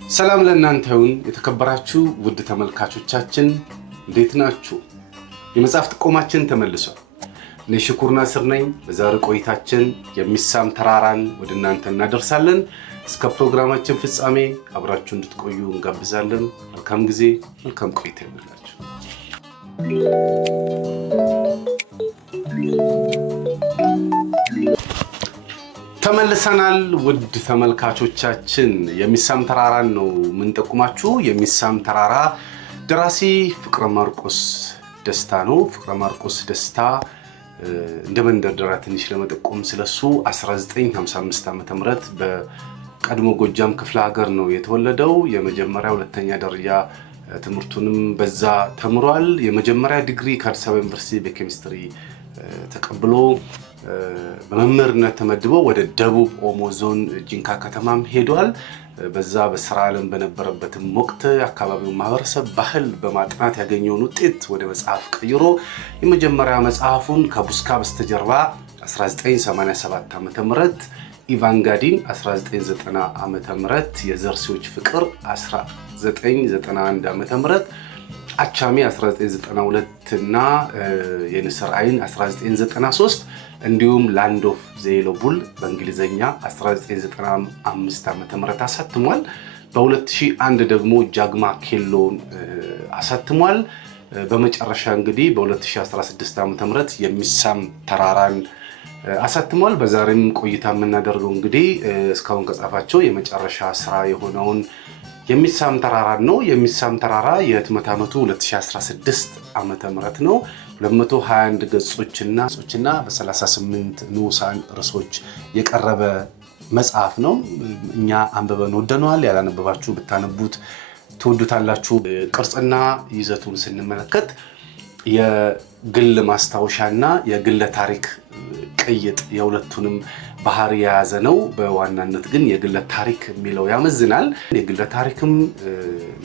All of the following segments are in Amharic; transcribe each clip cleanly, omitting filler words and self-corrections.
ሰላም ለእናንተ ይሁን የተከበራችሁ ውድ ተመልካቾቻችን እንዴት ናችሁ? የመጽሐፍ ጥቆማችን ተመልሷል። እኔ ሽኩር ናስር ነኝ። በዛሬው ቆይታችን የሚሳም ተራራን ወደ እናንተ እናደርሳለን። እስከ ፕሮግራማችን ፍጻሜ አብራችሁ እንድትቆዩ እንጋብዛለን። መልካም ጊዜ፣ መልካም ቆይታ ይሁንላችሁ። ተመልሰናል። ውድ ተመልካቾቻችን የሚሳም ተራራን ነው የምንጠቁማችሁ። የሚሳም ተራራ ደራሲ ፍቅረ ማርቆስ ደስታ ነው። ፍቅረ ማርቆስ ደስታ እንደ መንደርደሪያ ትንሽ ለመጠቆም ስለሱ 1955 ዓ.ም በቀድሞ ጎጃም ክፍለ ሀገር ነው የተወለደው። የመጀመሪያ ሁለተኛ ደረጃ ትምህርቱንም በዛ ተምሯል። የመጀመሪያ ዲግሪ ከአዲስ አበባ ዩኒቨርሲቲ በኬሚስትሪ ተቀብሎ በመምህርነት ተመድቦ ወደ ደቡብ ኦሞ ዞን ጂንካ ከተማም ሄዷል። በዛ በስራ ዓለም በነበረበትም ወቅት አካባቢው ማህበረሰብ ባህል በማጥናት ያገኘውን ውጤት ወደ መጽሐፍ ቀይሮ የመጀመሪያ መጽሐፉን ከቡስካ በስተጀርባ 1987 ዓ.ም፣ ኢቫንጋዲን 1990 ዓ.ም፣ የዘርሲዎች ፍቅር 1991 ዓ.ም፣ አቻሚ 1992 እና የንስር አይን 1993 እንዲሁም ላንድ ኦፍ ዘ ቡል በእንግሊዘኛ 1995 ዓ.ም አሳትሟል። በ2001 ደግሞ ጃግማ ኬሎን አሳትሟል። በመጨረሻ እንግዲህ በ2016 ዓ.ም የሚሳም ተራራን አሳትሟል። በዛሬም ቆይታ የምናደርገው እንግዲህ እስካሁን ከጻፋቸው የመጨረሻ ስራ የሆነውን የሚሳም ተራራ ነው። የሚሳም ተራራ የህትመት ዓመቱ 2016 ዓመተ ምህረት ነው። 221 ገጾችና በ38 ንዑሳን ርዕሶች የቀረበ መጽሐፍ ነው። እኛ አንብበን ወደነዋል። ያላነበባችሁ ብታነቡት ትወዱታላችሁ። ቅርጽና ይዘቱን ስንመለከት የግል ማስታወሻና የግል ታሪክ ቅይጥ የሁለቱንም ባህሪ የያዘ ነው። በዋናነት ግን የግል ታሪክ የሚለው ያመዝናል። የግል ታሪክም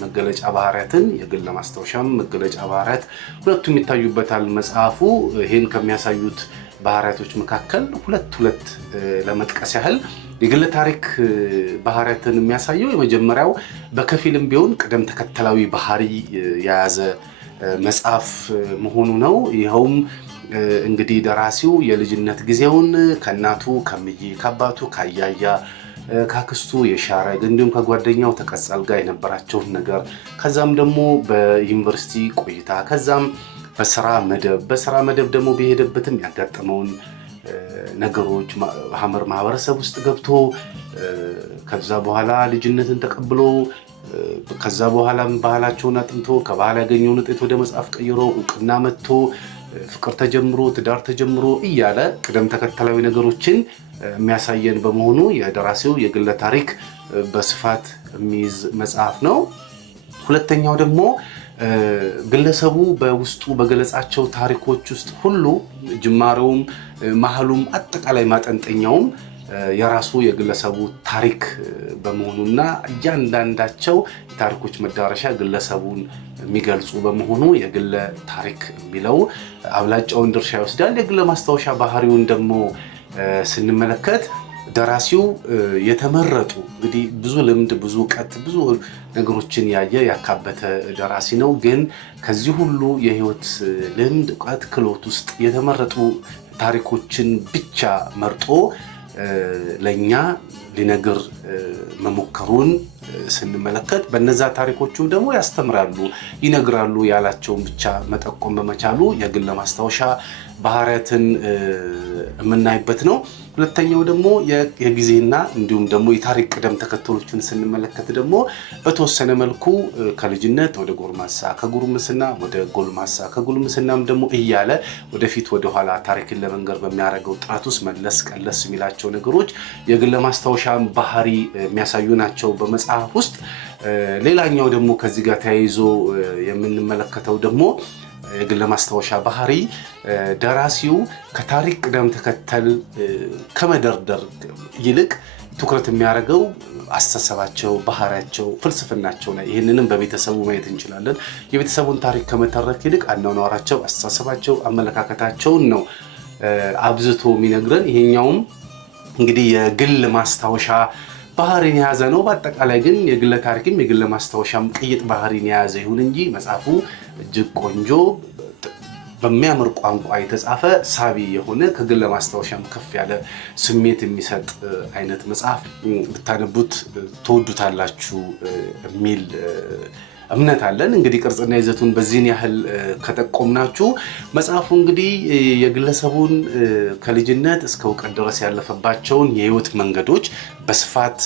መገለጫ ባህሪያትን የግል ማስታወሻም መገለጫ ባህሪያት ሁለቱም ይታዩበታል መጽሐፉ። ይሄን ከሚያሳዩት ባህሪያቶች መካከል ሁለት ለመጥቀስ ያህል የግል ታሪክ ባህሪያትን የሚያሳየው የመጀመሪያው በከፊልም ቢሆን ቅደም ተከተላዊ ባህሪ የያዘ መጽሐፍ መሆኑ ነው። ይኸውም እንግዲህ ደራሲው የልጅነት ጊዜውን ከእናቱ ከምዬ ከአባቱ ካያያ ካክስቱ የሻረግ እንዲሁም ከጓደኛው ተቀጸል ጋር የነበራቸውን ነገር ከዛም ደግሞ በዩኒቨርሲቲ ቆይታ ከዛም በስራ መደብ ደግሞ በሄደበትም ያጋጠመውን ነገሮች ሐመር ማህበረሰብ ውስጥ ገብቶ ከዛ በኋላ ልጅነትን ተቀብሎ ከዛ በኋላም ባህላቸውን አጥንቶ ከባህል ያገኘውን ውጤት ወደ መጽሐፍ ቀይሮ እውቅና መጥቶ ፍቅር ተጀምሮ ትዳር ተጀምሮ እያለ ቅደም ተከተላዊ ነገሮችን የሚያሳየን በመሆኑ የደራሲው የግል ታሪክ በስፋት የሚይዝ መጽሐፍ ነው። ሁለተኛው ደግሞ ግለሰቡ በውስጡ በገለጻቸው ታሪኮች ውስጥ ሁሉ ጅማሬውም መሃሉም አጠቃላይ ማጠንጠኛውም የራሱ የግለሰቡ ታሪክ በመሆኑና እያንዳንዳቸው ታሪኮች መዳረሻ ግለሰቡን የሚገልጹ በመሆኑ የግል ታሪክ የሚለው አብላጫውን ድርሻ ይወስዳል። የግል ማስታወሻ ባህሪውን ደግሞ ስንመለከት ደራሲው የተመረጡ እንግዲህ ብዙ ልምድ ብዙ እውቀት ብዙ ነገሮችን ያካበተ ደራሲ ነው። ግን ከዚህ ሁሉ የህይወት ልምድ እውቀት ክህሎት ውስጥ የተመረጡ ታሪኮችን ብቻ መርጦ ለኛ ሊነግር መሞከሩን ስንመለከት በነዛ ታሪኮቹም ደግሞ ያስተምራሉ ይነግራሉ ያላቸውን ብቻ መጠቆም በመቻሉ የግል ማስታወሻ ባህሪያትን የምናይበት ነው። ሁለተኛው ደግሞ የጊዜና እንዲሁም ደግሞ የታሪክ ቅደም ተከተሎችን ስንመለከት ደግሞ በተወሰነ መልኩ ከልጅነት ወደ ጎልማሳ ከጉርምስና ወደ ጎልማሳ ከጉልምስናም ደግሞ እያለ ወደፊት ወደ ኋላ ታሪክን ለመንገር በሚያደርገው ጥረት ውስጥ መለስ ቀለስ የሚላቸው ነገሮች የግል ማስታወሻ ባህሪ የሚያሳዩ ናቸው በመጽሐፍ ውስጥ። ሌላኛው ደግሞ ከዚህ ጋር ተያይዞ የምንመለከተው ደግሞ የግል ማስታወሻ ባህሪ ደራሲው ከታሪክ ቅደም ተከተል ከመደርደር ይልቅ ትኩረት የሚያደርገው አስተሳሰባቸው፣ ባህሪያቸው፣ ፍልስፍናቸው ላይ ይህንንም በቤተሰቡ ማየት እንችላለን። የቤተሰቡን ታሪክ ከመተረክ ይልቅ አኗኗራቸው፣ አስተሳሰባቸው፣ አመለካከታቸውን ነው አብዝቶ የሚነግረን። ይሄኛውም እንግዲህ የግል ማስታወሻ ባህሪን የያዘ ነው። በአጠቃላይ ግን የግለ ታሪክም የግለ ማስታወሻም ቅይጥ ባህሪን የያዘ ይሁን እንጂ መጽሐፉ እጅግ ቆንጆ በሚያምር ቋንቋ የተጻፈ ሳቢ የሆነ ከግለ ማስታወሻም ከፍ ያለ ስሜት የሚሰጥ አይነት መጽሐፍ ብታነቡት ትወዱታላችሁ የሚል እምነት አለን። እንግዲህ ቅርጽና ይዘቱን በዚህን ያህል ከጠቆምናችሁ መጽሐፉ እንግዲህ የግለሰቡን ከልጅነት እስከ እውቀት ድረስ ያለፈባቸውን የህይወት መንገዶች በስፋት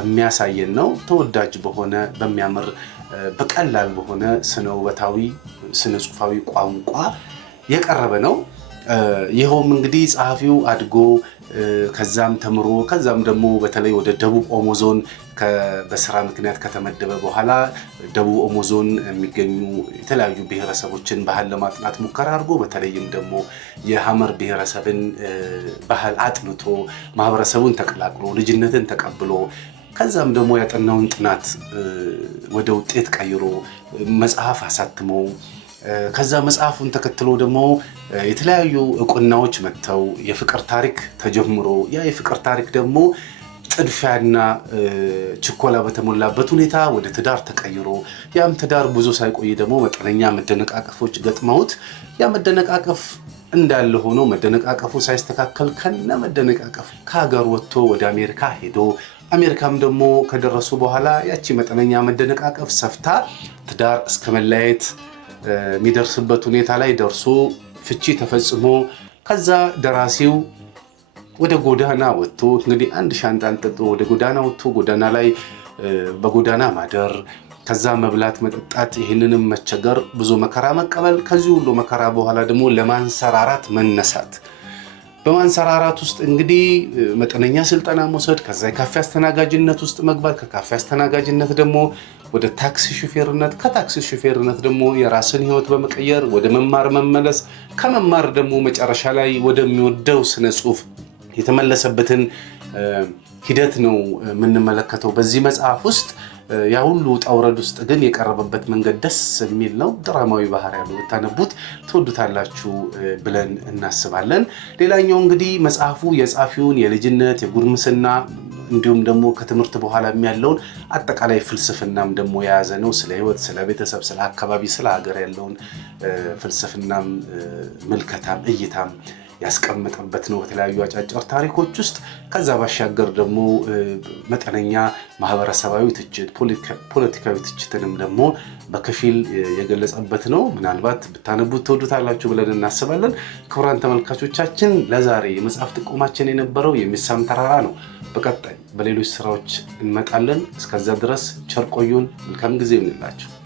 የሚያሳየን ነው። ተወዳጅ በሆነ በሚያምር በቀላል በሆነ ስነ ውበታዊ ስነ ጽሁፋዊ ቋንቋ የቀረበ ነው። ይኸውም እንግዲህ ጸሐፊው አድጎ ከዛም ተምሮ ከዛም ደግሞ በተለይ ወደ ደቡብ ኦሞ ዞን በስራ ምክንያት ከተመደበ በኋላ ደቡብ ኦሞ ዞን የሚገኙ የተለያዩ ብሔረሰቦችን ባህል ለማጥናት ሙከራ አድርጎ በተለይም ደግሞ የሐመር ብሔረሰብን ባህል አጥንቶ ማህበረሰቡን ተቀላቅሎ ልጅነትን ተቀብሎ ከዛም ደግሞ ያጠናውን ጥናት ወደ ውጤት ቀይሮ መጽሐፍ አሳትሞ ከዛ መጽሐፉን ተከትሎ ደግሞ የተለያዩ ዕውቅናዎች መጥተው የፍቅር ታሪክ ተጀምሮ ያ የፍቅር ታሪክ ደግሞ ጥድፊያና ችኮላ በተሞላበት ሁኔታ ወደ ትዳር ተቀይሮ ያም ትዳር ብዙ ሳይቆይ ደግሞ መጠነኛ መደነቃቀፎች ገጥመውት ያ መደነቃቀፍ እንዳለ ሆኖ መደነቃቀፉ ሳይስተካከል ከነ መደነቃቀፍ ከሀገር ወጥቶ ወደ አሜሪካ ሄዶ አሜሪካም ደግሞ ከደረሱ በኋላ ያቺ መጠነኛ መደነቃቀፍ ሰፍታ ትዳር እስከ መለያየት የሚደርስበት ሁኔታ ላይ ደርሶ ፍቺ ተፈጽሞ ከዛ ደራሲው ወደ ጎዳና ወጥቶ እንግዲህ አንድ ሻንጣ አንጠልጥሎ ወደ ጎዳና ወጥቶ ጎዳና ላይ በጎዳና ማደር ከዛ መብላት መጠጣት ይህንንም መቸገር ብዙ መከራ መቀበል ከዚህ ሁሉ መከራ በኋላ ደግሞ ለማንሰራራት መነሳት በማንሰራራት ውስጥ እንግዲህ መጠነኛ ስልጠና መውሰድ ከዛ የካፌ አስተናጋጅነት ውስጥ መግባት ከካፌ አስተናጋጅነት ደግሞ ወደ ታክሲ ሹፌርነት ከታክሲ ሹፌርነት ደግሞ የራስን ህይወት በመቀየር ወደ መማር መመለስ ከመማር ደግሞ መጨረሻ ላይ ወደሚወደው ስነ ጽሁፍ የተመለሰበትን ሂደት ነው የምንመለከተው በዚህ መጽሐፍ ውስጥ። ያ ሁሉ ውጣ ውረድ ውስጥ ግን የቀረበበት መንገድ ደስ የሚል ነው። ድራማዊ ባህሪ ያለው ብታነቡት ትወዱታላችሁ ብለን እናስባለን። ሌላኛው እንግዲህ መጽሐፉ የጻፊውን የልጅነት የጉርምስና እንዲሁም ደግሞ ከትምህርት በኋላ ያለውን አጠቃላይ ፍልስፍናም ደግሞ የያዘ ነው። ስለ ህይወት፣ ስለ ቤተሰብ፣ ስለ አካባቢ፣ ስለ ሀገር ያለውን ፍልስፍናም ምልከታም እይታም ያስቀመጠበት ነው በተለያዩ አጫጭር ታሪኮች ውስጥ። ከዛ ባሻገር ደግሞ መጠነኛ ማህበረሰባዊ ትችት፣ ፖለቲካዊ ትችትንም ደግሞ በከፊል የገለጸበት ነው። ምናልባት ብታነቡት ትወዱታላችሁ ብለን እናስባለን። ክቡራን ተመልካቾቻችን ለዛሬ የመጽሐፍ ጥቆማችን የነበረው የሚሳም ተራራ ነው። በቀጣይ በሌሎች ስራዎች እንመጣለን። እስከዛ ድረስ ቸር ቆዩን። መልካም ጊዜ ይሁንላችሁ።